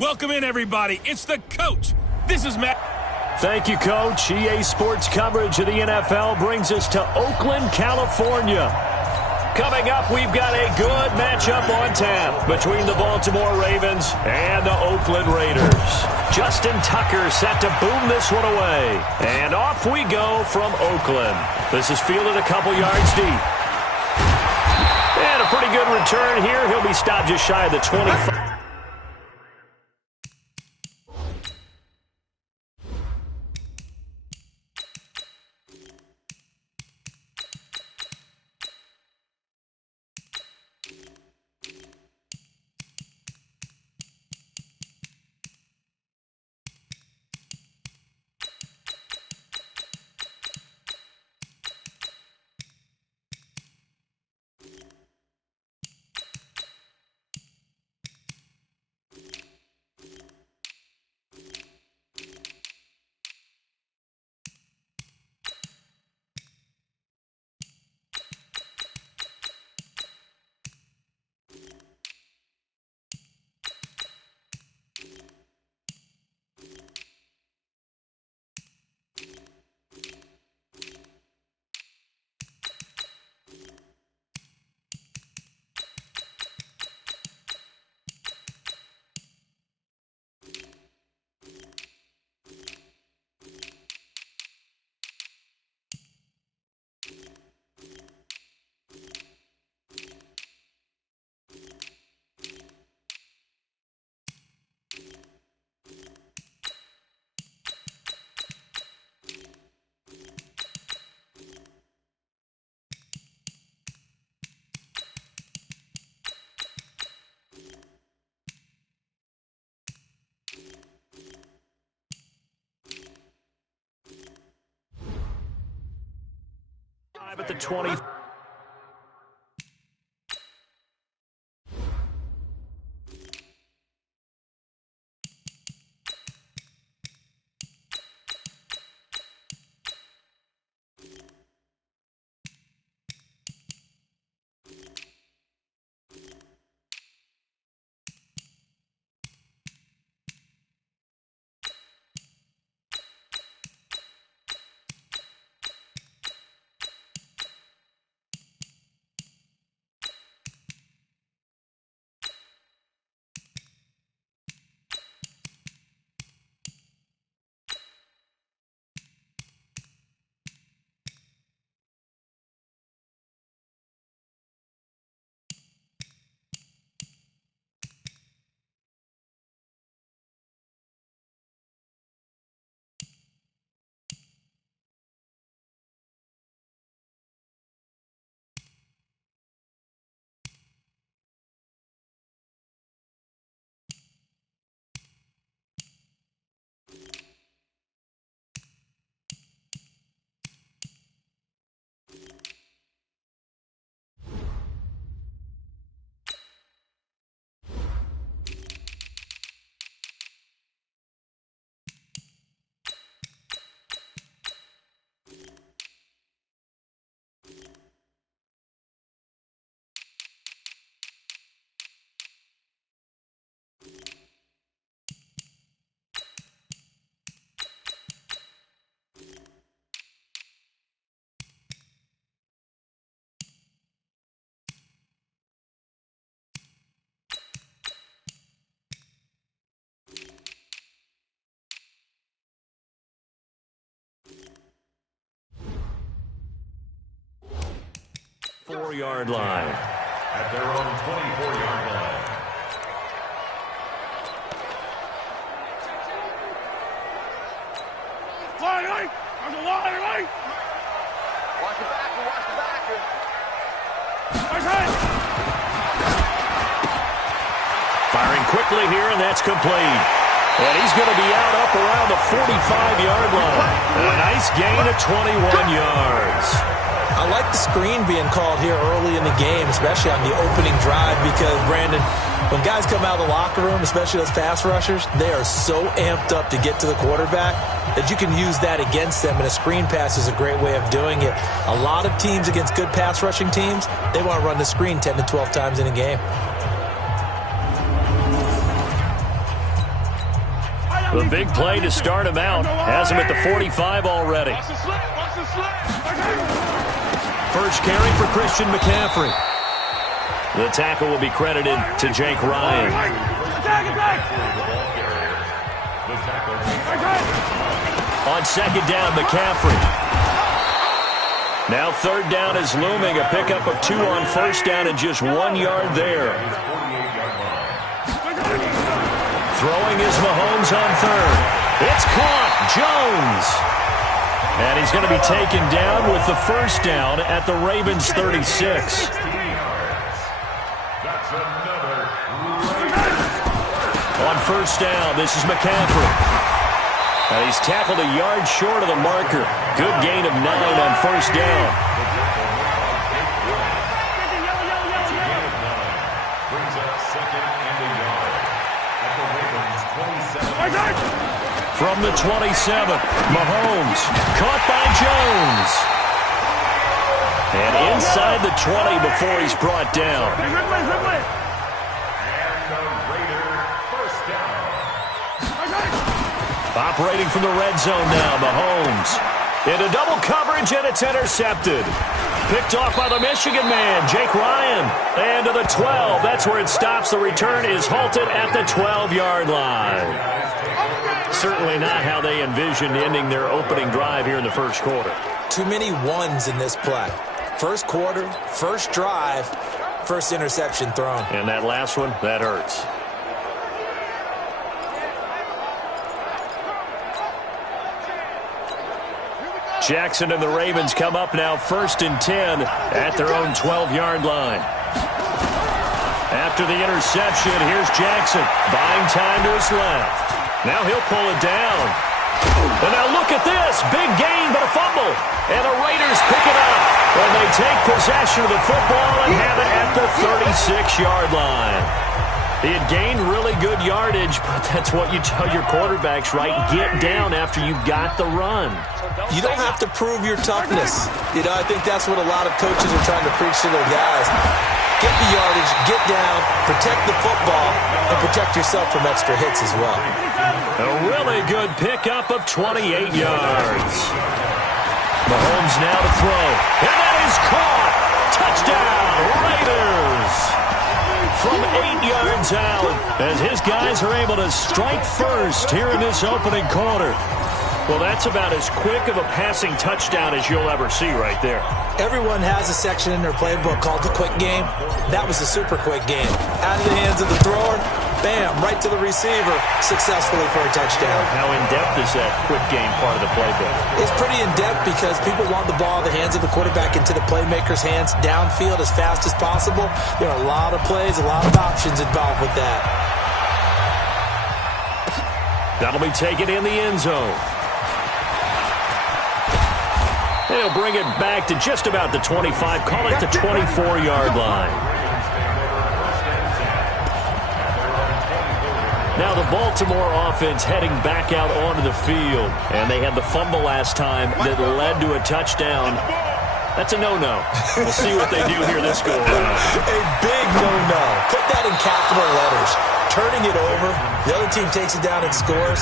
Welcome in, everybody. It's the coach. This is Matt. Thank you, Coach. EA Sports coverage of the NFL brings us to Oakland, California. Coming up, we've got a good matchup on tap between the Baltimore Ravens and the Oakland Raiders. Justin Tucker set to boom this one away. And off we go from Oakland. This is fielded a couple yards deep. And a pretty good return here. He'll be stopped just shy of the 25. At the 20. Four-yard line. At their own 24-yard line. Line, right? On the line, right? Watch the backer, watch the backer. Firing quickly here, and that's complete. And he's going to be out up around the 45-yard line. A nice gain of 21 yards. I like the screen being called here early in the game, especially on the opening drive, because, Brandon, when guys come out of the locker room, especially those pass rushers, they are so amped up to get to the quarterback that you can use that against them, and a screen pass is a great way of doing it. A lot of teams against good pass rushing teams, they want to run the screen 10 to 12 times in a game. The big play to start him out has him at the 45 already. First carry for Christian McCaffrey. The tackle will be credited to Jake Ryan. On second down, McCaffrey. Now third down is looming. A pickup of 2 on first down and just 1 yard there. Throwing is Mahomes on third. It's caught. Jones. And he's going to be taken down with the first down at the Ravens 36. On first down, this is McCaffrey. And he's tackled a yard short of the marker. Good gain of 9 on first down. From the 27, Mahomes caught by Jones. And inside the 20 before he's brought down. Operating from the red zone now, Mahomes. Into double coverage, and it's intercepted. Picked off by the Michigan man, Jake Ryan. And to the 12. That's where it stops. The return is halted at the 12-yard line. Certainly not how they envisioned ending their opening drive here in the first quarter. Too many ones in this play. First quarter, first drive, first interception thrown. And that last one, that hurts. Jackson and the Ravens come up now first and 10 at their own 12-yard line. After the interception, here's Jackson buying time to his left. Now he'll pull it down. And now look at this. Big gain, but a fumble. And the Raiders pick it up. And they take possession of the football and have it at the 36-yard line. He had gained really good yardage, but that's what you tell your quarterbacks, right? Get down after you've got the run. You don't have to prove your toughness. You know, I think that's what a lot of coaches are trying to preach to their guys. Get the yardage, get down, protect the football, and protect yourself from extra hits as well. A really good pickup of 28 yards. Mahomes now to throw. And that is caught. Touchdown, Raiders. From 8 yards out, as his guys are able to strike first here in this opening quarter. Well, that's about as quick of a passing touchdown as you'll ever see right there. Everyone has a section in their playbook called the quick game. That was a super quick game. Out of the hands of the thrower, bam, right to the receiver, successfully for a touchdown. How in-depth is that quick game part of the playbook? It's pretty in-depth because people want the ball in the hands of the quarterback into the playmaker's hands downfield as fast as possible. There are a lot of plays, a lot of options involved with that. That'll be taken in the end zone. They'll bring it back to just about the 25. Call it the 24-yard line. Now the Baltimore offense heading back out onto the field. And they had the fumble last time that led to a touchdown. That's a no-no. We'll see what they do here this go around. A big no-no. Put that in capital letters. Turning it over. The other team takes it down and scores.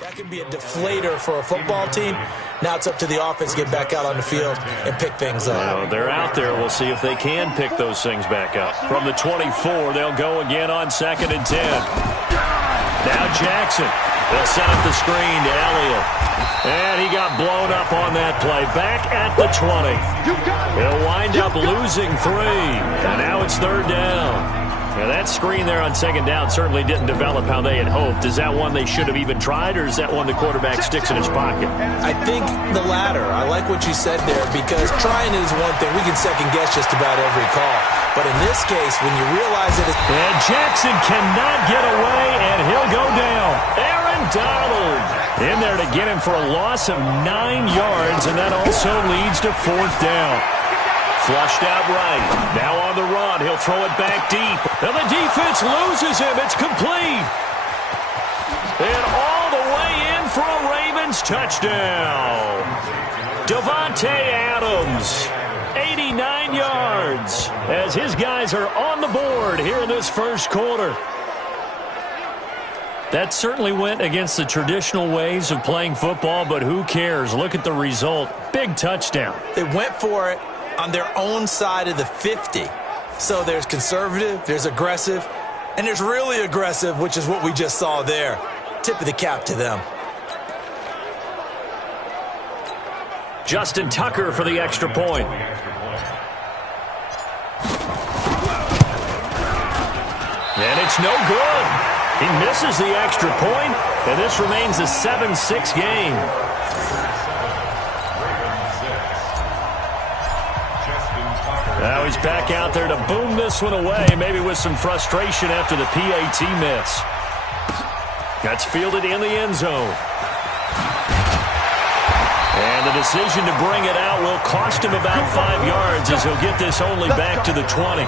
That can be a deflator for a football team. Now it's up to the offense to get back out on the field and pick things up. Well, they're out there. We'll see if they can pick those things back up. From the 24, they'll go again on 2nd and 10. Now Jackson. They'll set up the screen to Elliott. And he got blown up on that play. Back at the 20. They'll wind up losing 3. And now it's 3rd down. Now that screen there on second down certainly didn't develop how they had hoped. Is that one they should have even tried, or is that one the quarterback sticks in his pocket? I think the latter. I like what you said there, because trying is one thing. We can second-guess just about every call. But in this case, when you realize that it's... And Jackson cannot get away, and he'll go down. Aaron Donald in there to get him for a loss of 9 yards, and that also leads to fourth down. Flushed out right. Now on the run. He'll throw it back deep. And the defense loses him. It's complete. And all the way in for a Ravens touchdown. Davante Adams, 89 yards, as his guys are on the board here in this first quarter. That certainly went against the traditional ways of playing football, but who cares? Look at the result. Big touchdown. They went for it on their own side of the 50. So there's conservative, there's aggressive, and there's really aggressive, which is what we just saw there. Tip of the cap to them. Justin Tucker for the extra point. And it's no good. He misses the extra point, and this remains a 7-6 game. Now he's back out there to boom this one away, maybe with some frustration after the PAT miss. That's fielded in the end zone. And the decision to bring it out will cost him about 5 yards, as he'll get this only back to the 20.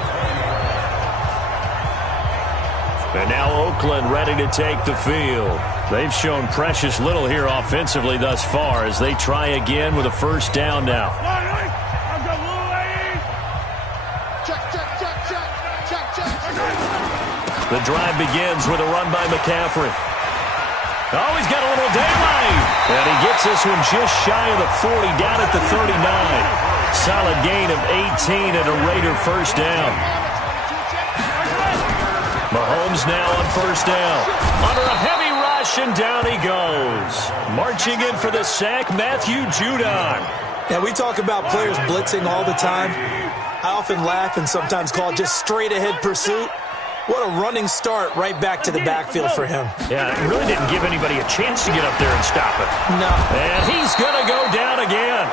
And now Oakland ready to take the field. They've shown precious little here offensively thus far as they try again with a first down now. The drive begins with a run by McCaffrey. Oh, he's got a little daylight. And he gets this one just shy of the 40, down at the 39. Solid gain of 18 at a Raider first down. Mahomes now on first down. Under a heavy rush, and down he goes. Marching in for the sack, Matthew Judon. Now, we talk about players blitzing all the time. I often laugh and sometimes call it just straight-ahead pursuit. What a running start right back to the backfield for him. Yeah, it really didn't give anybody a chance to get up there and stop it. No. And he's going to go down again.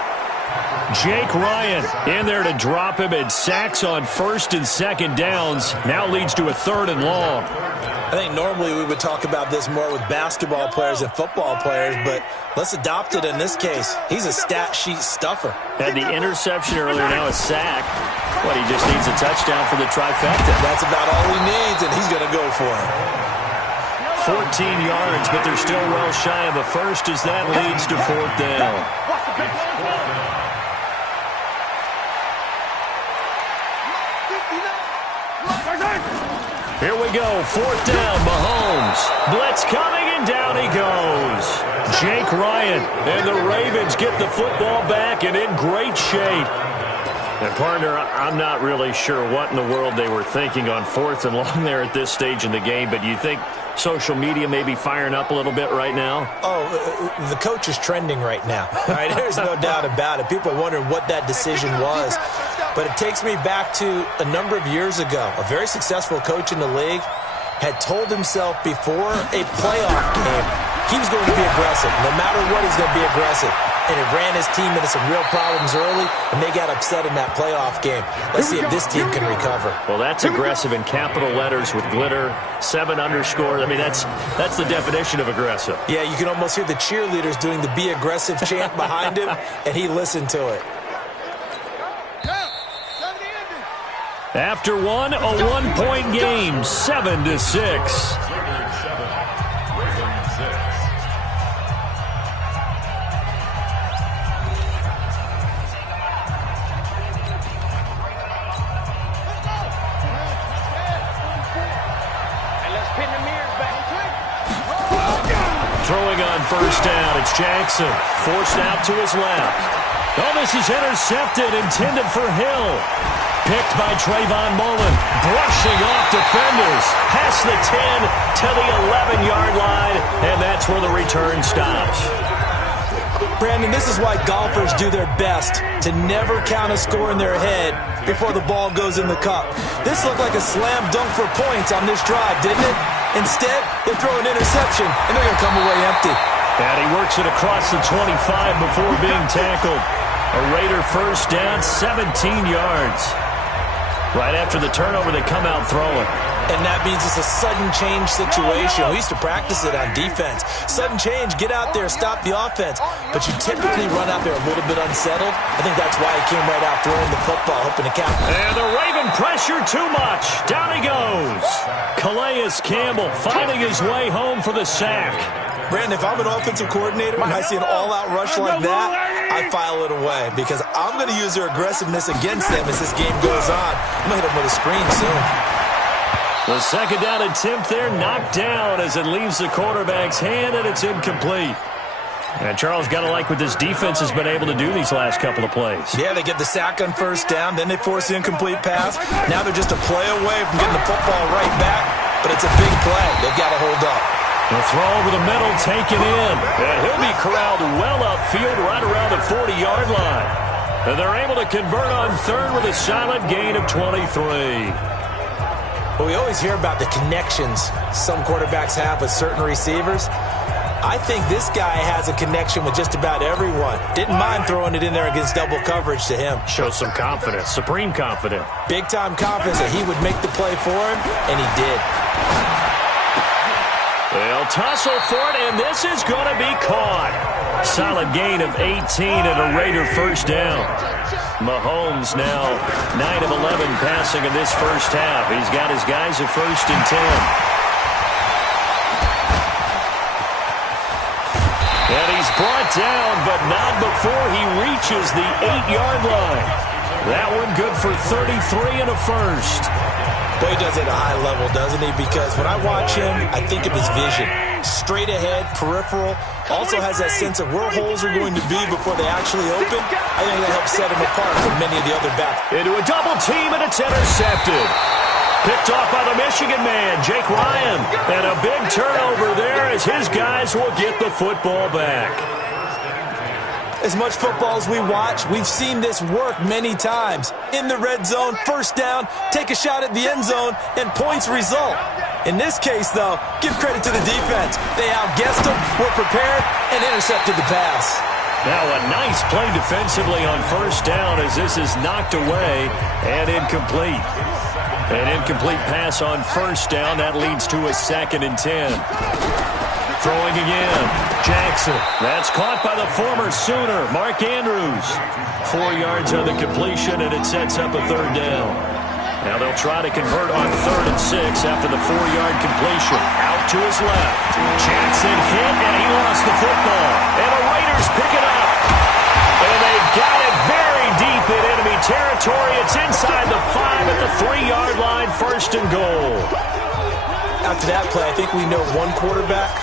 Jake Ryan in there to drop him, and sacks on first and second downs. Now leads to a third and long. I think normally we would talk about this more with basketball players and football players, but let's adopt it in this case. He's a stat sheet stuffer. Had the interception earlier, now a sack. What, he just needs a touchdown for the trifecta. That's about all he needs, and he's going to go for it. 14 yards, but they're still well shy of a first as that leads to fourth down. Here we go, fourth down, Mahomes. Blitz coming, and down he goes. Jake Ryan and the Ravens get the football back and in great shape. And, partner, I'm not really sure what in the world they were thinking on fourth and long there at this stage in the game, but do you think social media may be firing up a little bit right now? Oh, the coach is trending right now. Right? There's no doubt about it. People are wondering what that decision was. But it takes me back to a number of years ago. A very successful coach in the league had told himself before a playoff game he was going to be aggressive. No matter what, he's going to be aggressive. And it ran his team into some real problems early, and they got upset in that playoff game. Let's see if this team can recover. Well, that's aggressive in capital letters with glitter, 7 underscores. I mean, that's the definition of aggressive. Yeah, you can almost hear the cheerleaders doing the be aggressive chant behind him, and he listened to it. After one, a 1-point game, 7-6. Throwing on first down, it's Jackson. Forced out to his left. Oh, this is intercepted, intended for Hill. Picked by Trayvon Mullen. Brushing off defenders. Past the 10 to the 11-yard line, and that's where the return stops. Brandon, this is why golfers do their best to never count a score in their head before the ball goes in the cup. This looked like a slam dunk for points on this drive, didn't it? Instead, they throw an interception, and they're going to come away empty. And he works it across the 25 before being tackled. A Raider first down, 17 yards. Right after the turnover, they come out throwing. And that means it's a sudden change situation. We used to practice it on defense. Sudden change, get out there, stop the offense. But you typically run out there a little bit unsettled. I think that's why he came right out throwing the football, hoping to count. And the Raven pressure too much. Down he goes. Calais Campbell finding his way home for the sack. Brandon, if I'm an offensive coordinator and I see an all-out rush like that, I file it away because I'm going to use their aggressiveness against them as this game goes on. I'm going to hit them with a screen soon. The second down attempt there knocked down as it leaves the quarterback's hand, and it's incomplete. And Charles, got to like what this defense has been able to do these last couple of plays. Yeah, they get the sack on first down, then they force the incomplete pass. Now they're just a play away from getting the football right back, but it's a big play. They've got to hold up. The throw over the middle, taken in. And he'll be corralled well upfield right around the 40-yard line. And they're able to convert on third with a solid gain of 23. Well, we always hear about the connections some quarterbacks have with certain receivers. I think this guy has a connection with just about everyone. Didn't mind throwing it in there against double coverage to him. Shows some confidence, supreme confidence. Big-time confidence that he would make the play for him, and he did. They'll tussle for it, and this is going to be caught. Solid gain of 18 and a Raider first down. Mahomes now 9 of 11 passing in this first half. He's got his guys at 1st and 10. And he's brought down, but not before he reaches the 8-yard line. That one good for 33 and a first. Boy, he does it at a high level, doesn't he? Because when I watch him, I think of his vision. Straight ahead, peripheral. Also has that sense of where holes are going to be before they actually open. I think that helps set him apart from many of the other backs. Into a double team, and it's intercepted. Picked off by the Michigan man, Jake Ryan. And a big turnover there as his guys will get the football back. As much football as we watch, we've seen this work many times. In the red zone, first down, take a shot at the end zone, and points result. In this case, though, give credit to the defense. They outguessed them, were prepared, and intercepted the pass. Now a nice play defensively on first down as this is knocked away and incomplete. An incomplete pass on first down. That leads to a 2nd and 10. Throwing again. Jackson. That's caught by the former Sooner, Mark Andrews. 4 yards on the completion, and it sets up a 3rd down. Now they'll try to convert on 3rd and 6 after the 4-yard completion. Out to his left. Jackson hit, and he lost the football. And the Raiders pick it up. And they've got it very deep in enemy territory. It's inside the 5 at the 3-yard line, 1st and goal. After that play, I think we know one quarterback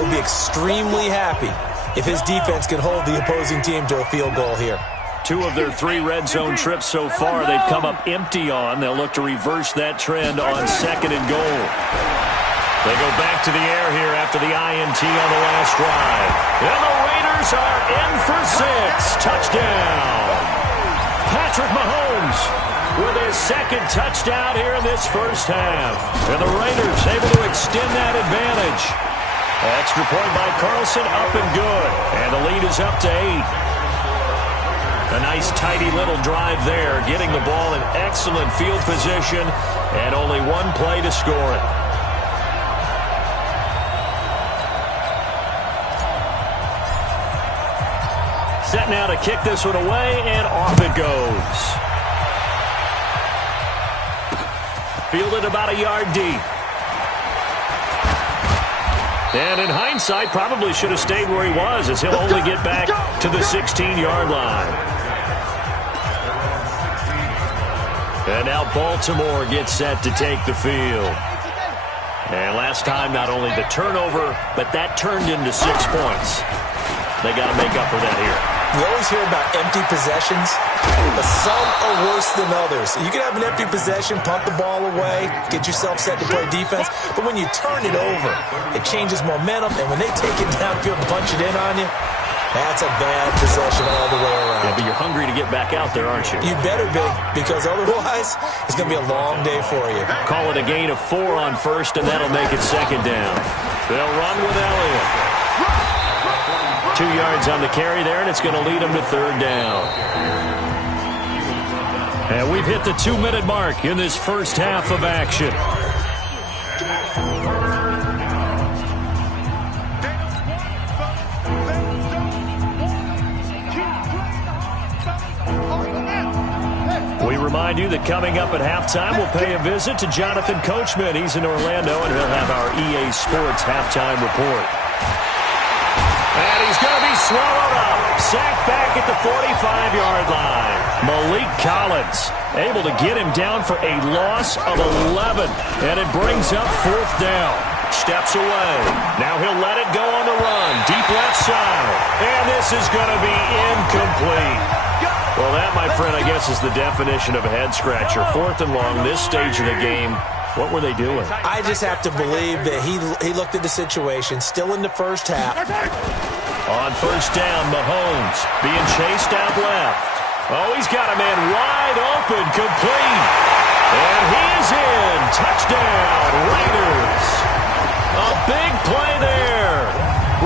will be extremely happy if his defense can hold the opposing team to a field goal here. 2 of their 3 red zone trips so far they've come up empty on. They'll look to reverse that trend on 2nd and goal. They go back to the air here after the INT on the last drive. And the Raiders are in for 6. Touchdown. Patrick Mahomes with his 2nd touchdown here in this first half. And the Raiders able to extend that advantage. Extra point by Carlson, up and good. And the lead is up to 8. A nice, tidy little drive there, getting the ball in excellent field position, and only 1 play to score it. Set now to kick this one away, and off it goes. Fielded about a yard deep. And in hindsight, probably should have stayed where he was, as he'll only get back to the 16-yard line. And now Baltimore gets set to take the field. And last time, not only the turnover, but that turned into 6 points. They got to make up for that here. We always hear about empty possessions, but some are worse than others. You can have an empty possession, punt the ball away, get yourself set to play defense, but when you turn it over, it changes momentum, and when they take it downfield and punch it in on you, That's a bad possession all the way around. Yeah, but you're hungry to get back out there, aren't you? You better be, because otherwise it's going to be a long day for you. Call it a gain of 4 on first, and that'll make it second down. They'll run with Elliott. 2 yards on the carry there, and it's going to lead them to third down. And we've hit the 2-minute mark in this first half of action. We remind you that coming up at halftime, we'll pay a visit to Jonathan Coachman. He's in Orlando, and he'll have our EA Sports halftime report. And he's going to be swallowed up. Sacked back at the 45-yard line. Malik Collins able to get him down for a loss of 11. And it brings up fourth down. Steps away. Now he'll let it go on the run. Deep left side. And this is going to be incomplete. Well, that, my friend, I guess is the definition of a head-scratcher. Fourth and long, this stage of the game. What were they doing? I just have to believe that he looked at the situation, still in the first half. On first down, Mahomes being chased out left. Oh, he's got a man wide open, complete. And he is in. Touchdown, Raiders. A big play there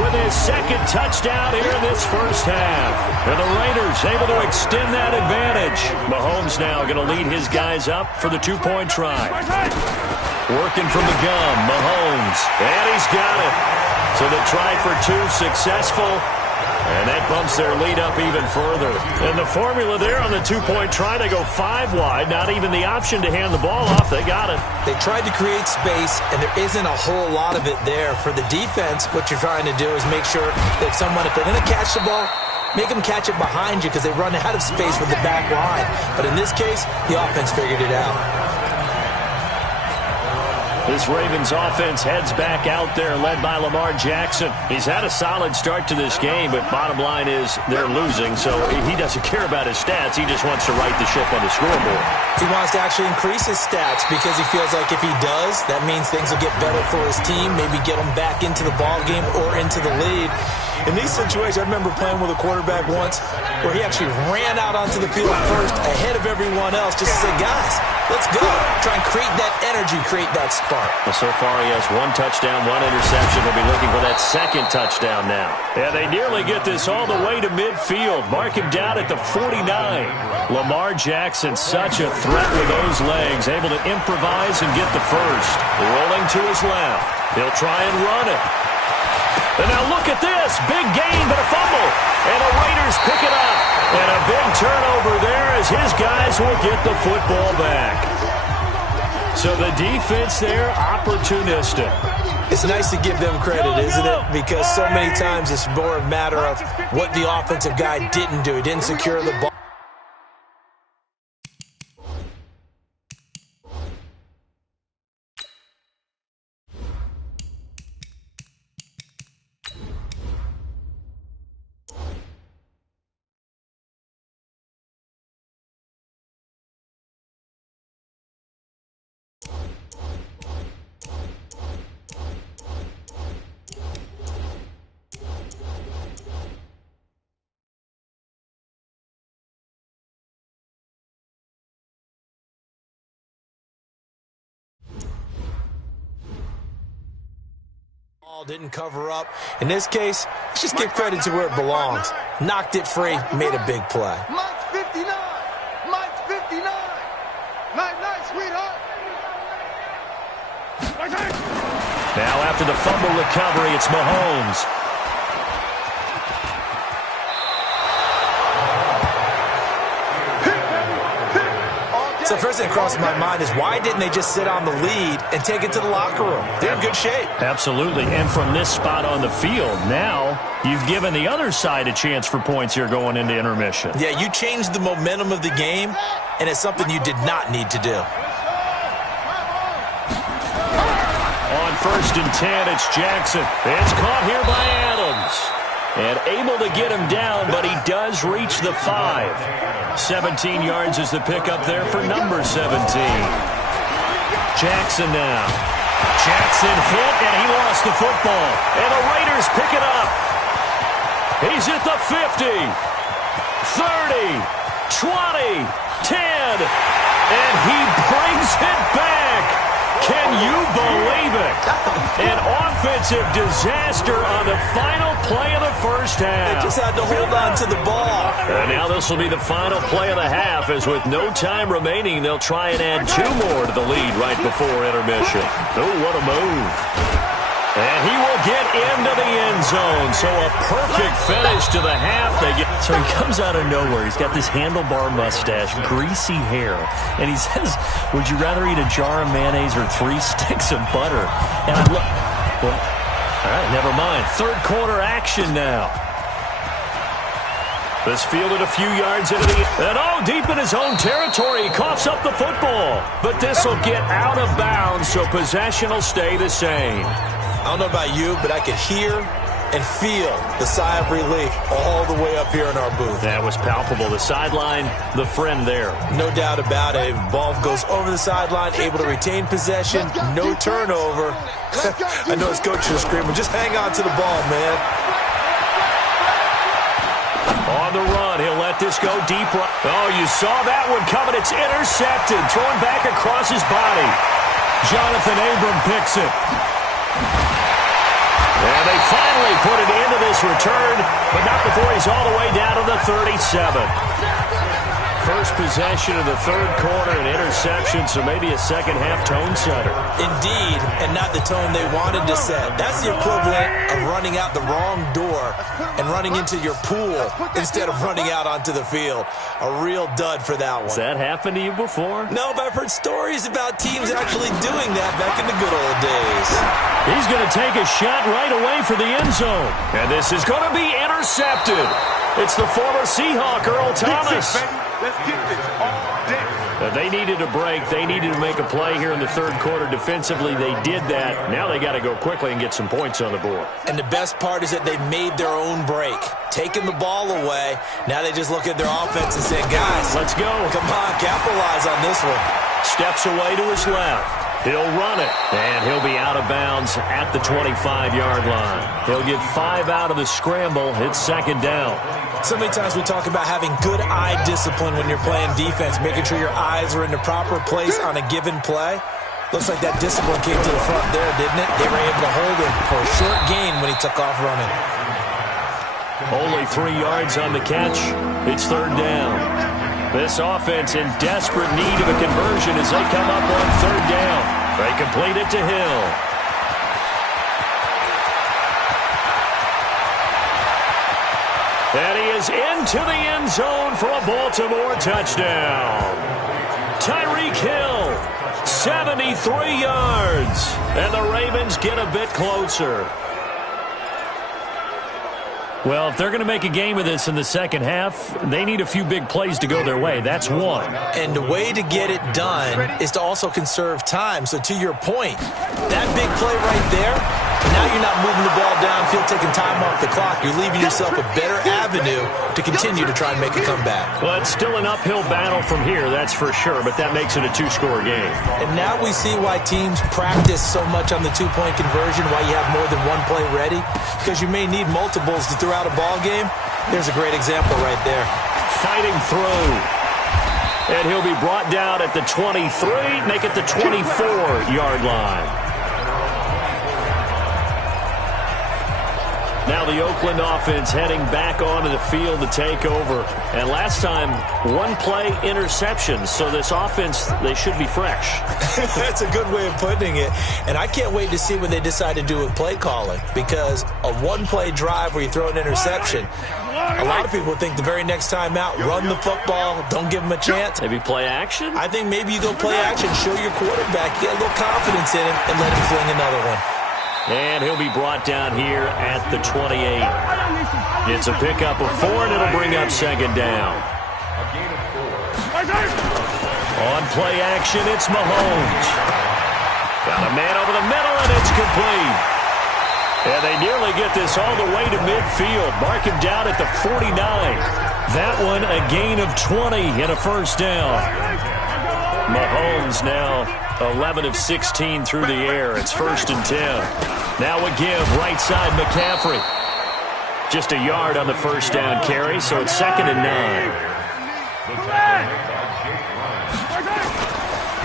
with his second touchdown here in this first half. And the Raiders able to extend that advantage. Mahomes now going to lead his guys up for the two-point try. Working from the gun, Mahomes. And he's got it. So the try for 2 successful. And that bumps their lead up even further. And the formula there on the two-point try, they go 5 wide. Not even the option to hand the ball off. They got it. They tried to create space, and there isn't a whole lot of it there. For the defense, what you're trying to do is make sure that if they're going to catch the ball, make them catch it behind you because they run out of space with the back line. But in this case, the offense figured it out. This Ravens offense heads back out there, led by Lamar Jackson. He's had a solid start to this game, but bottom line is they're losing, so he doesn't care about his stats. He just wants to right the ship on the scoreboard. He wants to actually increase his stats because he feels like if he does, that means things will get better for his team, maybe get them back into the ball game or into the lead. In these situations, I remember playing with a quarterback once where he actually ran out onto the field first ahead of everyone else just to say, guys, let's go. Try and create that energy, create that spark. Well, so far he has 1 touchdown, 1 interception. He'll be looking for that second touchdown now. Yeah, they nearly get this all the way to midfield. Mark him down at the 49. Lamar Jackson, such a threat with those legs, able to improvise and get the first. Rolling to his left. He'll try and run it. And now look at this. Big gain, but a fumble. And the Raiders pick it up. And a big turnover there as his guys will get the football back. So the defense there, opportunistic. It's nice to give them credit, isn't it? Because so many times it's more a matter of what the offensive guy didn't do. He didn't secure the ball. Didn't cover up. In this case, let's just give credit to where it belongs. Knocked it free, made a big play. Mike's 59. Mike's 59. Night, sweetheart. Now after the fumble recovery, it's Mahomes. So first thing that crosses my mind is why didn't they just sit on the lead and take it to the locker room? They're in good shape. Absolutely. And from this spot on the field, now you've given the other side a chance for points here going into intermission. Yeah, you changed the momentum of the game, and it's something you did not need to do. On 1st and 10, it's Jackson. It's caught here by Adams. And able to get him down, but he does reach the 5. 17 yards is the pickup there for number 17. Jackson now. Jackson hit, and he lost the football. And the Raiders pick it up. He's at the 50, 30, 20, 10, and he brings it back. Can you believe it? An offensive disaster on the final play of the first half. They just had to hold on to the ball. And now this will be the final play of the half, as with no time remaining, they'll try and add 2 more to the lead right before intermission. Oh, what a move. And he will get into the end zone. So a perfect finish to the half. So he comes out of nowhere. He's got this handlebar mustache, greasy hair. And he says, would you rather eat a jar of mayonnaise or 3 sticks of butter? And I look, well, all right, never mind. Third quarter action now. This fielded a few yards into the... And deep in his own territory, he coughs up the football. But this will get out of bounds, so possession will stay the same. I don't know about you, but I could hear and feel the sigh of relief all the way up here in our booth. That was palpable. The sideline, the friend there. No doubt about it. Ball goes over the sideline, able to retain possession, no turnover. I know his coach is screaming, just hang on to the ball, man. On the run, he'll let this go deep. Oh, you saw that one coming. It's intercepted. Thrown back across his body. Jonathan Abram picks it. And they finally put it into this return, but not before he's all the way down to the 37. First possession of the third quarter, an interception, so maybe a second-half tone setter. Indeed, and not the tone they wanted to set. That's the equivalent of running out the wrong door and running into your pool instead of running out onto the field. A real dud for that one. Has that happened to you before? No, but I've heard stories about teams actually doing that back in the good old days. He's going to take a shot right away for the end zone. And this is going to be intercepted. It's the former Seahawk, Earl Thomas. Let's get this all day. They needed a break. They needed to make a play here in the third quarter. Defensively, they did that. Now they got to go quickly and get some points on the board. And the best part is that they made their own break. Taking the ball away. Now they just look at their offense and say, guys, let's go. Come on, capitalize on this one. Steps away to his left. He'll run it, and he'll be out of bounds at the 25-yard line. He'll get 5 out of the scramble. It's second down. So many times we talk about having good eye discipline when you're playing defense, making sure your eyes are in the proper place on a given play. Looks like that discipline came to the front there, didn't it? They were able to hold him for a short gain when he took off running. Only 3 yards on the catch. It's third down. This offense in desperate need of a conversion as they come up on third down. They complete it to Hill. And he is into the end zone for a Baltimore touchdown. Tyreek Hill, 73 yards. And the Ravens get a bit closer. Well, if they're going to make a game of this in the second half, they need a few big plays to go their way. That's one. And the way to get it done is to also conserve time. So to your point, that big play right there, now you're not moving the ball downfield, taking time off the clock. You're leaving yourself a better avenue to continue to try and make a comeback. Well, it's still an uphill battle from here, that's for sure, but that makes it a 2-score game. And now we see why teams practice so much on the 2-point conversion, why you have more than one play ready, because you may need multiples to throw out a ball game. There's a great example right there. Fighting through. And he'll be brought down at the 23, make it the 24-yard line. Now the Oakland offense heading back onto the field to take over. And last time, one play interception. So this offense, they should be fresh. That's a good way of putting it. And I can't wait to see what they decide to do with play calling. Because a one-play drive where you throw an interception, a lot of people think the very next time out, run the football, don't give them a chance. Maybe play action? I think maybe you go play action, show your quarterback, get a little confidence in him, and let him fling another one. And he'll be brought down here at the 28. It's a pickup of 4, and it'll bring up second down. On play action, it's Mahomes. Got a man over the middle, and it's complete. And they nearly get this all the way to midfield. Mark him down at the 49. That one a gain of 20 and a first down. Mahomes now 11 of 16 through the air. It's 1st and 10. Now a give, right side McCaffrey. Just a yard on the first down carry, so it's 2nd and 9.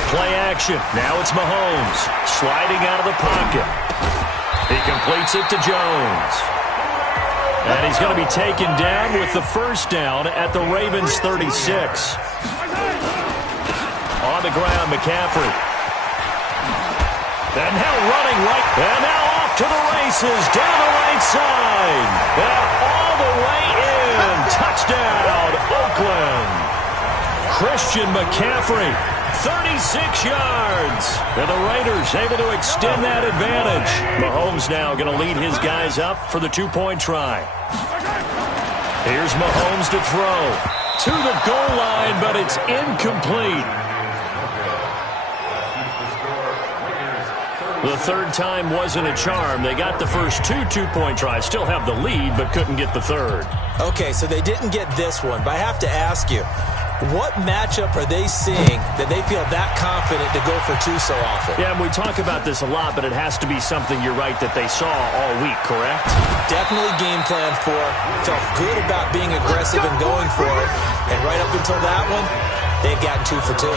Play action. Now it's Mahomes sliding out of the pocket. He completes it to Jones. And he's going to be taken down with the first down at the Ravens' 36. On the ground, McCaffrey. And now running right. And now off to the races. Down the right side. And all the way in. Touchdown, Oakland. Christian McCaffrey, 36 yards. And the Raiders able to extend that advantage. Mahomes now going to lead his guys up for the 2-point try. Here's Mahomes to throw. To the goal line, but it's incomplete. The third time wasn't a charm. They got the first 2-point tries. Still have the lead, but couldn't get the third. Okay, so they didn't get this one, but I have to ask you, what matchup are they seeing that they feel that confident to go for 2 so often? Yeah, we talk about this a lot, but it has to be something, you're right, that they saw all week, correct? Definitely game plan for. Felt good about being aggressive and going for it. And right up until that one, they've gotten 2 for 2.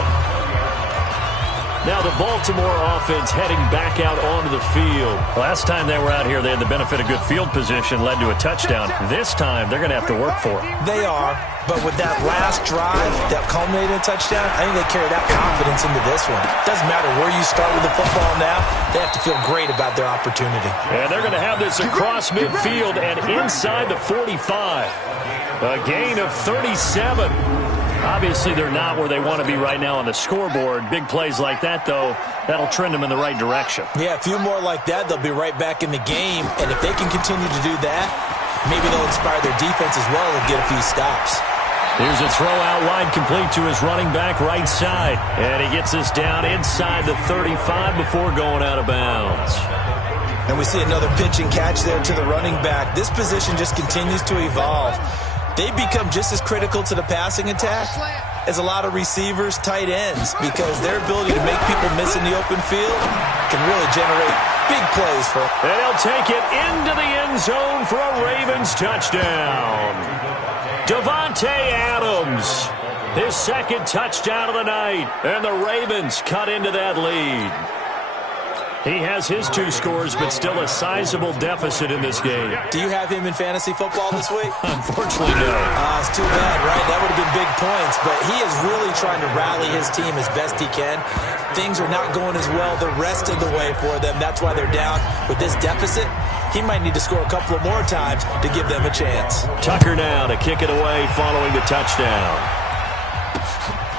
Now the Baltimore offense heading back out onto the field. Last time they were out here, they had the benefit of good field position, led to a touchdown. This time, they're going to have to work for it. They are, but with that last drive that culminated in a touchdown, I think they carry that confidence into this one. Doesn't matter where you start with the football now, they have to feel great about their opportunity. And they're going to have this across midfield and inside the 45. A gain of 37. Obviously, they're not where they want to be right now on the scoreboard. Big plays like that, though, that'll trend them in the right direction. Yeah, a few more like that, they'll be right back in the game. And if they can continue to do that, maybe they'll inspire their defense as well and get a few stops. Here's a throw out wide, complete to his running back right side. And he gets us down inside the 35 before going out of bounds. And we see another pitch and catch there to the running back. This position just continues to evolve. They become just as critical to the passing attack as a lot of receivers, tight ends, because their ability to make people miss in the open field can really generate big plays for them. And he'll take it into the end zone for a Ravens touchdown. Davante Adams, his 2nd touchdown of the night, and the Ravens cut into that lead. He has his 2 scores, but still a sizable deficit in this game. Do you have him in fantasy football this week? Unfortunately, no. It's too bad, right? That would have been big points, but he is really trying to rally his team as best he can. Things are not going as well the rest of the way for them. That's why they're down. With this deficit, he might need to score a couple of more times to give them a chance. Tucker now to kick it away following the touchdown.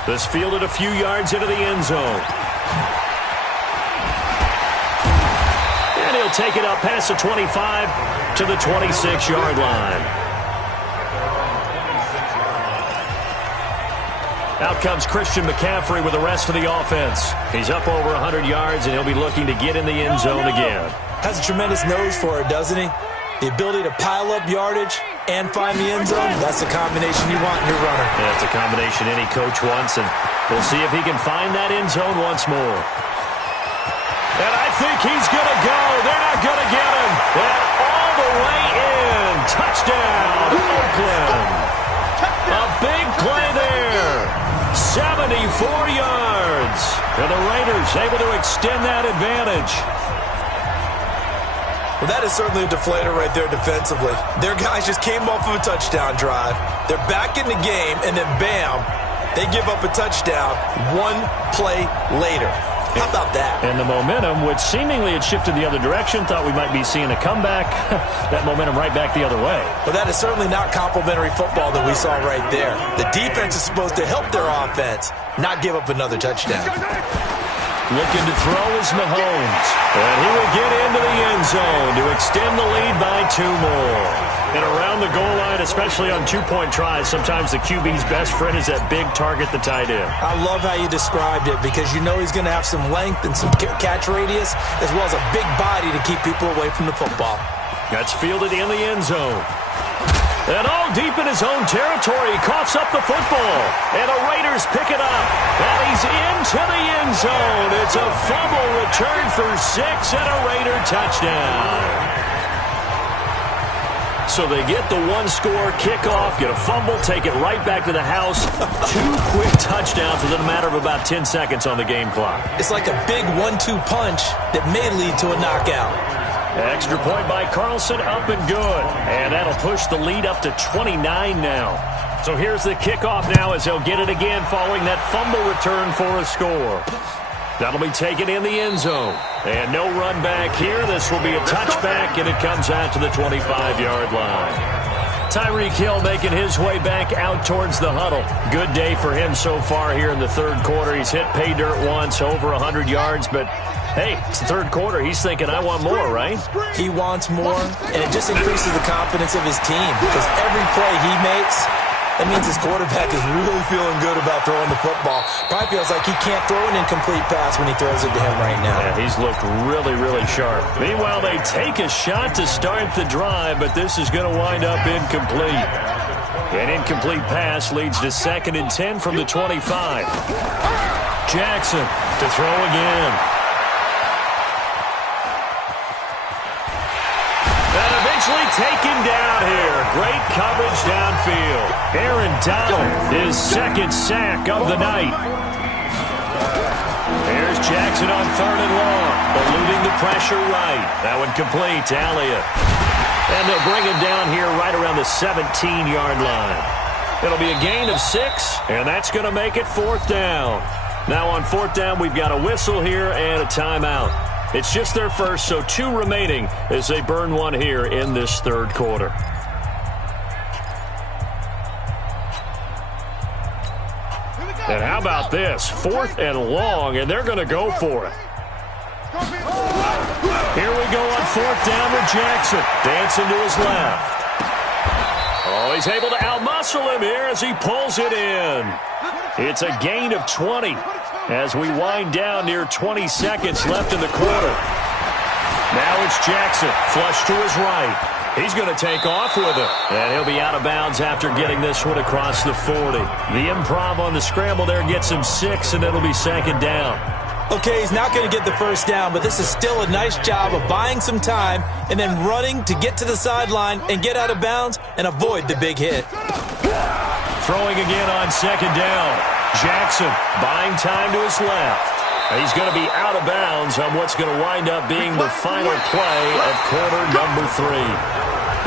This fielded a few yards into the end zone. He'll take it up past the 25 to the 26-yard line. Out comes Christian McCaffrey with the rest of the offense. He's up over 100 yards, and he'll be looking to get in the end zone again. Has a tremendous nose for it, doesn't he? The ability to pile up yardage and find the end zone, that's the combination you want in your runner. Yeah, it's a combination any coach wants, and we'll see if he can find that end zone once more. And I think he's going to go. They're not going to get him. And all the way in. Touchdown, Oakland. A big play there. 74 yards. And the Raiders able to extend that advantage. Well, that is certainly a deflator right there defensively. Their guys just came off of a touchdown drive. They're back in the game, and then bam, they give up a touchdown 1 play later. How about that? And the momentum, which seemingly had shifted the other direction, thought we might be seeing a comeback. That momentum right back the other way. But that is certainly not complimentary football that we saw right there. The defense is supposed to help their offense, not give up another touchdown. Looking to throw is Mahomes. And he will get into the end zone to extend the lead by 2 more. And around the goal line, especially on 2-point tries, sometimes the QB's best friend is that big target, the tight end. I love how you described it because you know he's going to have some length and some catch radius as well as a big body to keep people away from the football. That's fielded in the end zone. And all deep in his own territory, he coughs up the football. And the Raiders pick it up. And he's into the end zone. It's a fumble return for 6 and a Raider touchdown. So they get the one-score kickoff, get a fumble, take it right back to the house. 2 quick touchdowns within a matter of about 10 seconds on the game clock. It's like a big 1-2 punch that may lead to a knockout. Extra point by Carlson, up and good. And that'll push the lead up to 29 now. So here's the kickoff now as they'll get it again following that fumble return for a score. That'll be taken in the end zone. And no run back here. This will be a touchback, and it comes out to the 25-yard line. Tyreek Hill making his way back out towards the huddle. Good day for him so far here in the third quarter. He's hit pay dirt once, over 100 yards, but hey, it's the third quarter. He's thinking, I want more, right? He wants more, and it just increases the confidence of his team because every play he makes, that means his quarterback is really feeling good about throwing the football. Probably feels like he can't throw an incomplete pass when he throws it to him right now. Yeah, he's looked really, really sharp. Meanwhile, they take a shot to start the drive, but this is going to wind up incomplete. An incomplete pass leads to 2nd and 10 from the 25. Jackson to throw again. And eventually taken down here. Great coverage downfield. Aaron Donald, his 2nd sack of the night. Here's Jackson on 3rd and long. Eluding the pressure right. That one complete to Elliott. And they'll bring him down here right around the 17-yard line. It'll be a gain of 6, and that's going to make it 4th down. Now on 4th down, we've got a whistle here and a timeout. It's just their first, so 2 remaining as they burn one here in this third quarter. And how about this? 4th and long, and they're going to go for it. Here we go on 4th down with Jackson. Dancing to his left. Oh, he's able to outmuscle him here as he pulls it in. It's a gain of 20 as we wind down near 20 seconds left in the quarter. Now it's Jackson, flush to his right. He's going to take off with it. And he'll be out of bounds after getting this one across the 40. The improv on the scramble there gets him 6, and it'll be 2nd down. Okay, he's not going to get the first down, but this is still a nice job of buying some time and then running to get to the sideline and get out of bounds and avoid the big hit. Throwing again on 2nd down. Jackson buying time to his left. He's going to be out of bounds on what's going to wind up being the final play of quarter number 3.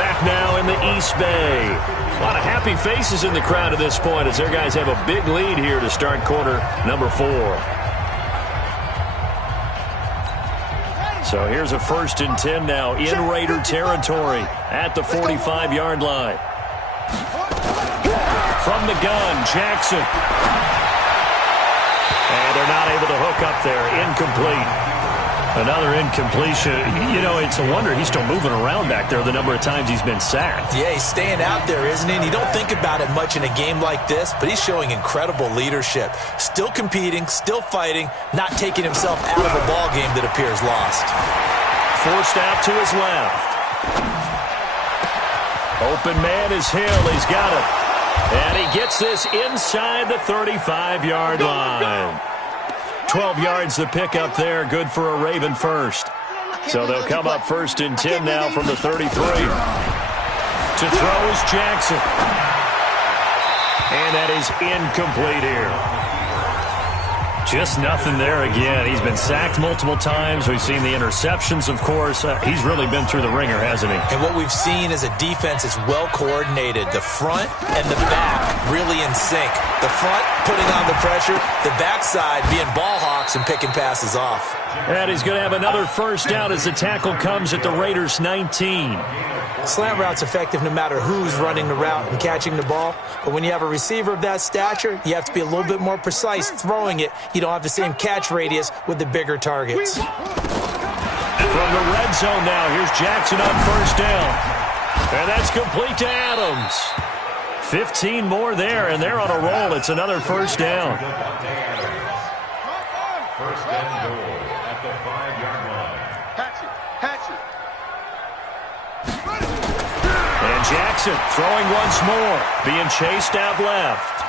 Back now in the East Bay. A lot of happy faces in the crowd at this point as their guys have a big lead here to start quarter number 4. So here's a 1st and 10 now in Raider territory at the 45-yard line. From the gun, Jackson. And they're not able to hook up there. Incomplete. Another incompletion. You know, it's a wonder he's still moving around back there the number of times he's been sacked. Yeah, he's staying out there, isn't he? And you don't think about it much in a game like this, but he's showing incredible leadership. Still competing, still fighting, not taking himself out of a ball game that appears lost. Forced out to his left. Open man is Hill. He's got it. And he gets this inside the 35-yard line. 12 yards to pick up there. Good for a Raven first. So they'll come up 1st and 10 now from the 33. To throw is Jackson. And that is incomplete here. Just nothing there again. He's been sacked multiple times. We've seen the interceptions, of course. He's really been through the ringer, hasn't he? And what we've seen is a defense is well coordinated. The front and the back really in sync. The front putting on the pressure, the backside being ball hawks and picking passes off. And he's going to have another 1st down as the tackle comes at the Raiders' 19. Slant route's effective no matter who's running the route and catching the ball. But when you have a receiver of that stature, you have to be a little bit more precise throwing it. You don't have the same catch radius with the bigger targets. From the red zone now, here's Jackson on 1st down. And that's complete to Adams. 15 more there, and they're on a roll. It's another 1st down. 1st and goal at the 5-yard line. And Jackson throwing once more, being chased out left.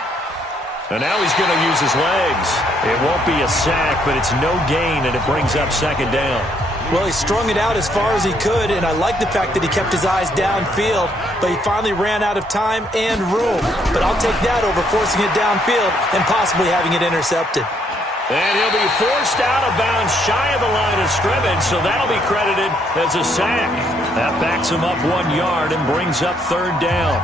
And now he's going to use his legs. It won't be a sack, but it's no gain, and it brings up 2nd down. Well, he strung it out as far as he could, and I like the fact that he kept his eyes downfield, but he finally ran out of time and room. But I'll take that over forcing it downfield and possibly having it intercepted. And he'll be forced out of bounds shy of the line of scrimmage, so that'll be credited as a sack. That backs him up 1 yard and brings up third down.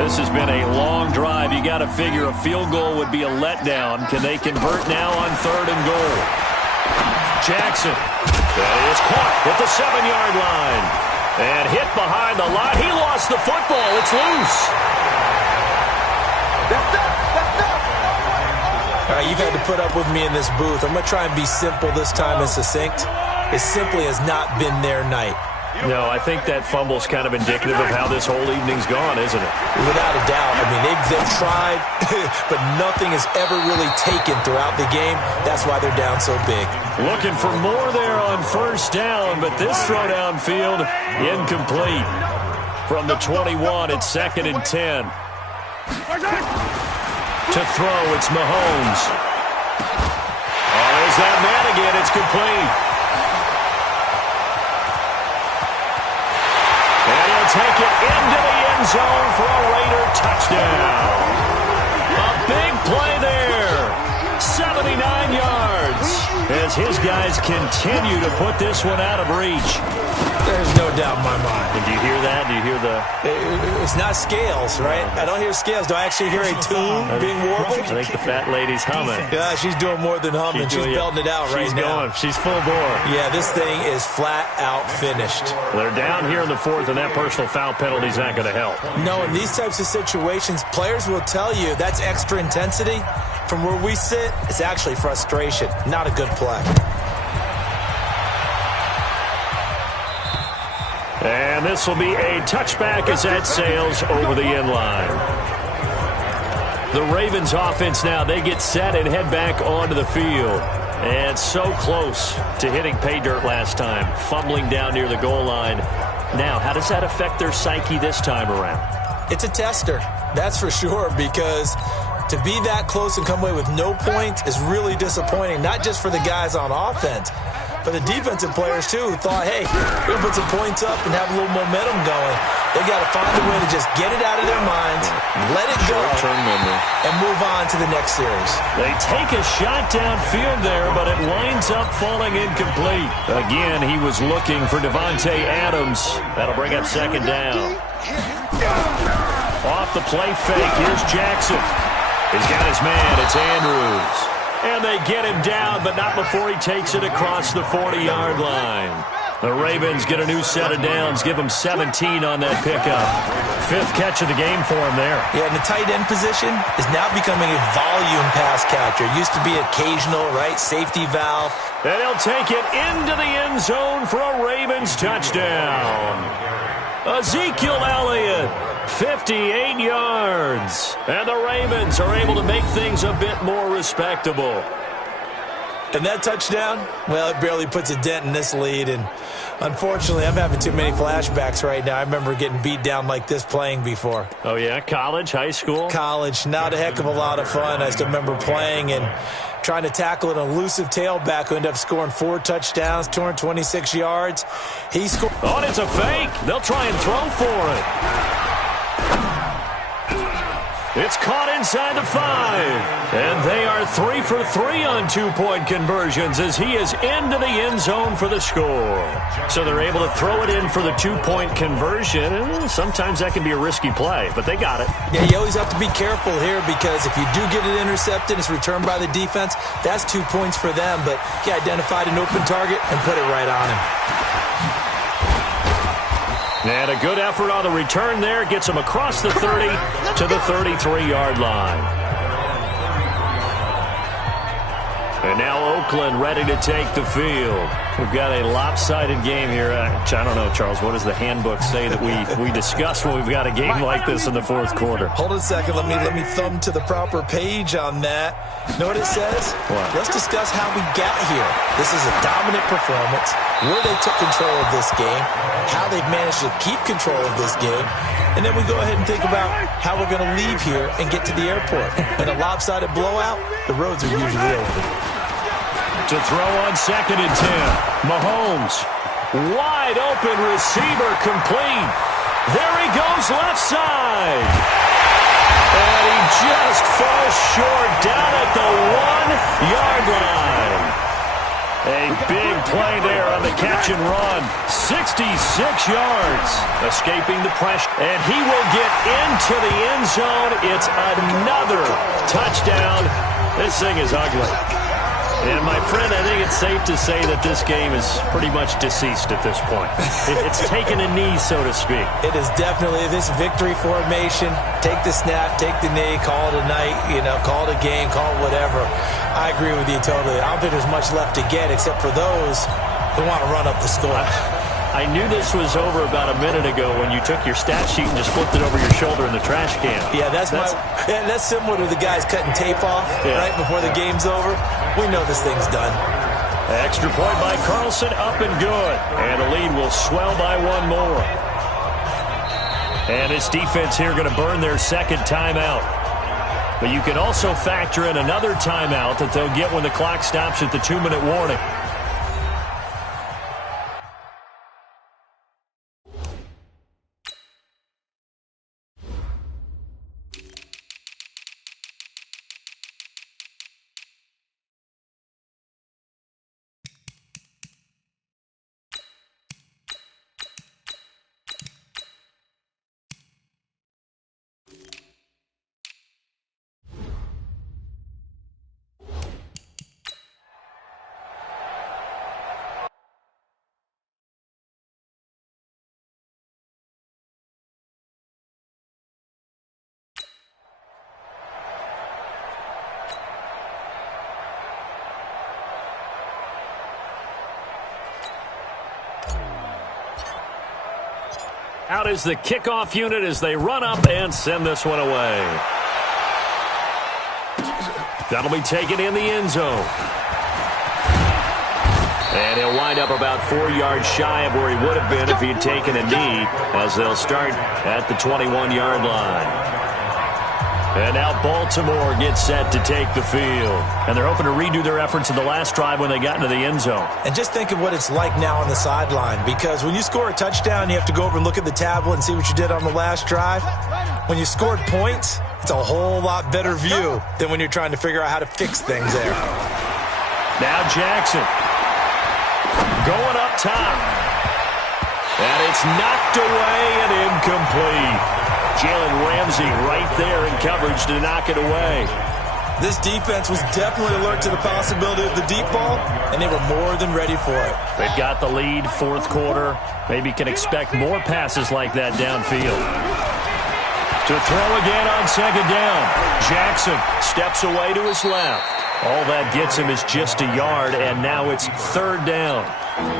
This has been a long drive. You got to figure a field goal would be a letdown. Can they convert now on third and goal? Jackson. That is caught at the 7-yard line. And hit behind the line. He lost the football. It's loose. All right, you've had to put up with me in this booth. I'm going to try and be simple this time and succinct. It simply has not been their night. No, I think that fumble's kind of indicative of how this whole evening's gone, isn't it? Without a doubt. I mean, they've tried, but nothing is ever really taken throughout the game. That's why they're down so big. Looking for more there on first down, but this throw downfield incomplete. From the 21, it's 2nd and 10. To throw, it's Mahomes. Oh, there's that man again. It's complete. And he'll take it into the end zone for a Raider touchdown. A big play there. 79 yards. As his guys continue to put this one out of reach. There's no doubt in my mind. And do you hear that? Do you hear the... It's not scales, right? I don't hear scales. Do I actually hear a tune being warbled? I think the fat lady's humming. Yeah, she's doing more than humming. She's belting it out right now. She's full bore. Yeah, this thing is flat out finished. They're down here in the 4th, and that personal foul penalty's not going to help. No, in these types of situations, players will tell you that's extra intensity. From where we sit, it's actually frustration. Not a good play. And this will be a touchback as that sails over the end line. The Ravens offense now, they get set and head back onto the field. And so close to hitting pay dirt last time, fumbling down near the goal line. Now, how does that affect their psyche this time around? It's a tester, that's for sure, because to be that close and come away with no points is really disappointing, not just for the guys on offense, but the defensive players, too, who thought, hey, we're going to put some points up and have a little momentum going. They got to find a way to just get it out of their minds, let it go, and move on to the next series. They take a shot downfield there, but it winds up falling incomplete. Again, he was looking for Devontae Adams. That'll bring up 2nd down. Off the play fake, here's Jackson. He's got his man, it's Andrews. And they get him down, but not before he takes it across the 40-yard line. The Ravens get a new set of downs, give him 17 on that pickup. 5th catch of the game for him there. Yeah, and the tight end position is now becoming a volume pass catcher. It used to be occasional, right, safety valve. And he'll take it into the end zone for a Ravens touchdown. Ezekiel Elliott, 58 yards. And the Ravens are able to make things a bit more respectable. And that touchdown, well, it barely puts a dent in this lead. And unfortunately, I'm having too many flashbacks right now. I remember getting beat down like this playing before. Oh, yeah? College, high school? College. Not a heck of a lot of fun. I still remember playing and trying to tackle an elusive tailback who ended up scoring 4 touchdowns, 226 yards. He scored. Oh, and it's a fake. They'll try and throw for it. It's caught inside the 5. And they are 3 for 3 on 2-point conversions as he is into the end zone for the score. So they're able to throw it in for the 2-point conversion. And sometimes that can be a risky play, but they got it. Yeah, you always have to be careful here because if you do get it intercepted, it's returned by the defense, that's 2 points for them. But he identified an open target and put it right on him. And a good effort on the return there. Gets him across the 30 to the 33-yard line. And now Oakland ready to take the field. We've got a lopsided game here. I don't know, Charles, what does the handbook say that we discuss when we've got a game like this in the 4th quarter? Hold on a second. Let me thumb to the proper page on that. Know what it says? What? Let's discuss how we got here. This is a dominant performance, where they took control of this game, how they've managed to keep control of this game, and then we go ahead and think about how we're going to leave here and get to the airport. In a lopsided blowout, the roads are usually open. To throw on 2nd and 10. Mahomes. Wide open receiver complete. There he goes left side. And he just falls short down at the 1-yard line. A big play there on the catch and run. 66 yards. Escaping the pressure. And he will get into the end zone. It's another touchdown. This thing is ugly. And, my friend, I think it's safe to say that this game is pretty much deceased at this point. It's taken a knee, so to speak. It is definitely this victory formation. Take the snap, take the knee, call it a night, call it a game, call it whatever. I agree with you totally. I don't think there's much left to get except for those who want to run up the score. I knew this was over about a minute ago when you took your stat sheet and just flipped it over your shoulder in the trash can. Yeah, that's similar to the guys cutting tape off right before the game's over. We know this thing's done. Extra point by Carlson, up and good. And the lead will swell by one more. And this defense here going to burn their second timeout. But you can also factor in another timeout that they'll get when the clock stops at the 2-minute warning. Out is the kickoff unit as they run up and send this one away. That'll be taken in the end zone. And he'll wind up about 4 yards shy of where he would have been if he'd taken a knee, as they'll start at the 21-yard line. And now Baltimore gets set to take the field. And they're hoping to redo their efforts in the last drive when they got into the end zone. And just think of what it's like now on the sideline, because when you score a touchdown, you have to go over and look at the tablet and see what you did on the last drive. When you scored points, it's a whole lot better view than when you're trying to figure out how to fix things there. Now Jackson going up top. And it's knocked away and incomplete. Jalen Ramsey right there in coverage to knock it away. This defense was definitely alert to the possibility of the deep ball, and they were more than ready for it. They've got the lead, fourth quarter. Maybe can expect more passes like that downfield. To throw again on second down. Jackson steps away to his left. All that gets him is just a yard, and now it's third down.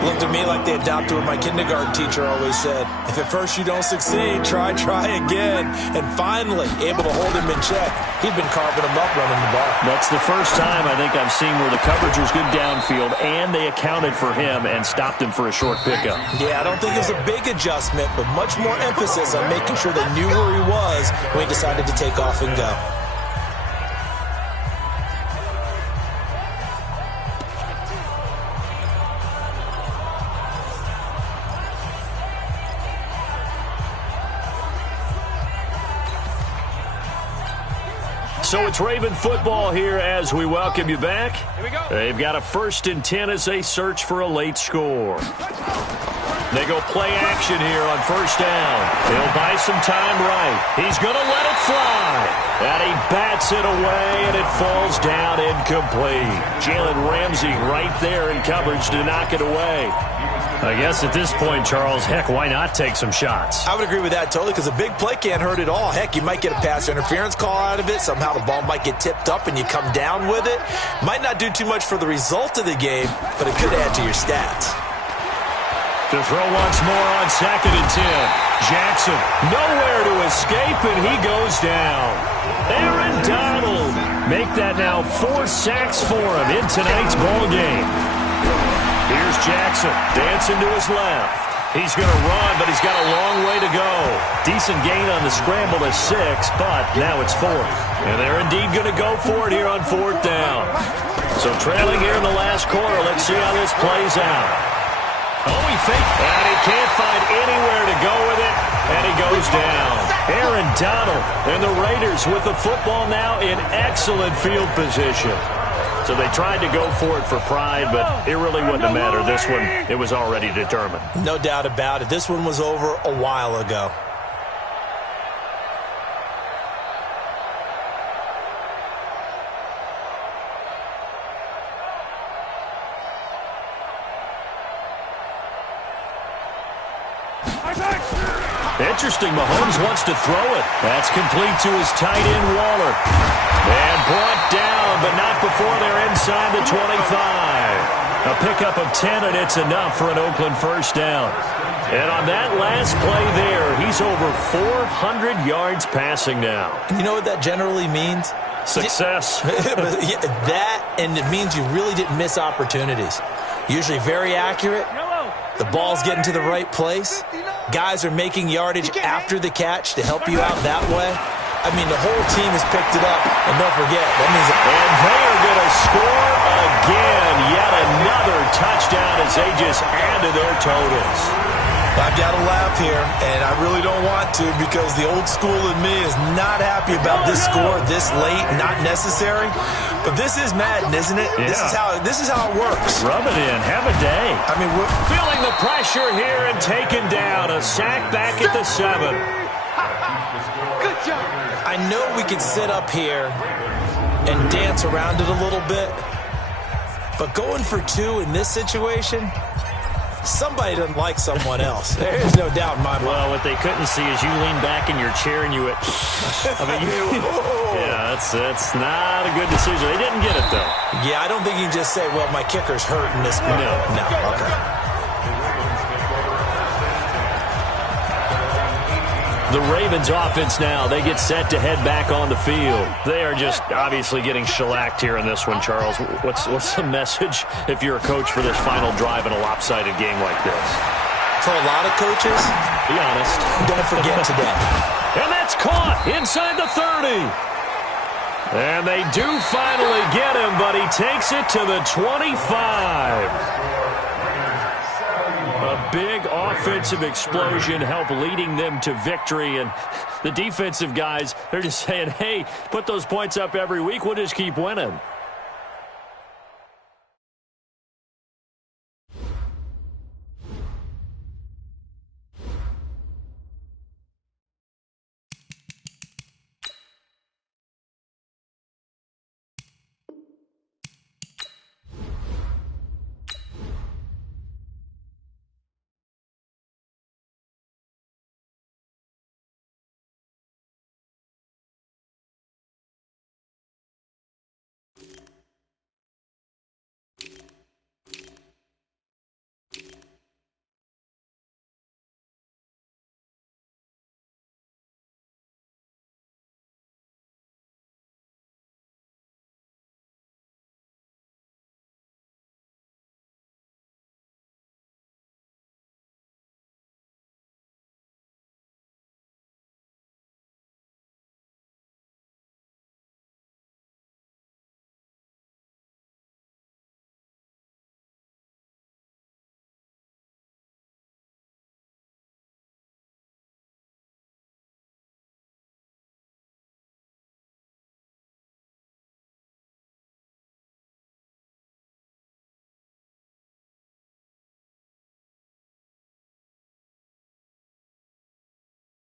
Looked at me like they adopted what my kindergarten teacher always said. If at first you don't succeed, try again. And finally, able to hold him in check. He'd been carving him up running the ball. That's the first time I think I've seen where the coverage was good downfield, and they accounted for him and stopped him for a short pickup. Yeah, I don't think it was a big adjustment, but much more emphasis on making sure they knew where he was when he decided to take off and go. So it's Raven football here as we welcome you back. Here we go. They've got a 1st and 10 as they search for a late score. They go play action here on first down. He'll buy some time right. He's going to let it fly. And he bats it away, and it falls down incomplete. Jalen Ramsey right there in coverage to knock it away. I guess at this point, Charles, heck, why not take some shots? I would agree with that totally, because a big play can't hurt at all. Heck, you might get a pass interference call out of it. Somehow the ball might get tipped up and you come down with it. Might not do too much for the result of the game, but it could add to your stats. To throw once more on 2nd and 10. Jackson nowhere to escape, and he goes down. Aaron Donald make that now 4 sacks for him in tonight's ball game. Here's Jackson dancing to his left. He's going to run, but he's got a long way to go. Decent gain on the scramble to 6, but now it's 4th. And they're indeed going to go for it here on 4th down. So trailing here in the last quarter. Let's see how this plays out. Oh, he faked. And he can't find anywhere to go with it. And he goes down. Aaron Donald and the Raiders with the football now in excellent field position. So they tried to go for it for pride, but it really wouldn't have mattered. This one, it was already determined. No doubt about it. This one was over a while ago. Interesting, Mahomes wants to throw it. That's complete to his tight end, Waller. And brought down, but not before they're inside the 25. A pickup of 10, and it's enough for an Oakland first down. And on that last play there, he's over 400 yards passing now. You know what that generally means? Success. That, and it means you really didn't miss opportunities. Usually very accurate. The ball's getting to the right place. Guys are making yardage after the catch to help you out that way. I mean, the whole team has picked it up. And don't forget, that means... And they are going to score again. Yet another touchdown as they just add to their totals. I've got to laugh here, and I really don't want to because the old school in me is not happy about this score this late, not necessary. But this is Madden, isn't it? Yeah. This is how it works. Rub it in. Have a day. I mean, we're feeling the pressure here and taken down. A sack back at the 7. Good job. I know we could sit up here and dance around it a little bit, but going for 2 in this situation... Somebody doesn't like someone else. There is no doubt in my mind. Well, what they couldn't see is you lean back in your chair and you went, I mean, yeah, that's not a good decision. They didn't get it, though. Yeah, I don't think you can just say, well, my kicker's hurt in this one. No, okay. The Ravens offense now, they get set to head back on the field. They are just obviously getting shellacked here in this one, Charles. What's the message if you're a coach for this final drive in a lopsided game like this? For a lot of coaches, be honest, don't forget today. And that's caught inside the 30. And they do finally get him, but he takes it to the 25. A big offensive explosion helped leading them to victory. And the defensive guys, they're just saying, hey, put those points up every week. We'll just keep winning.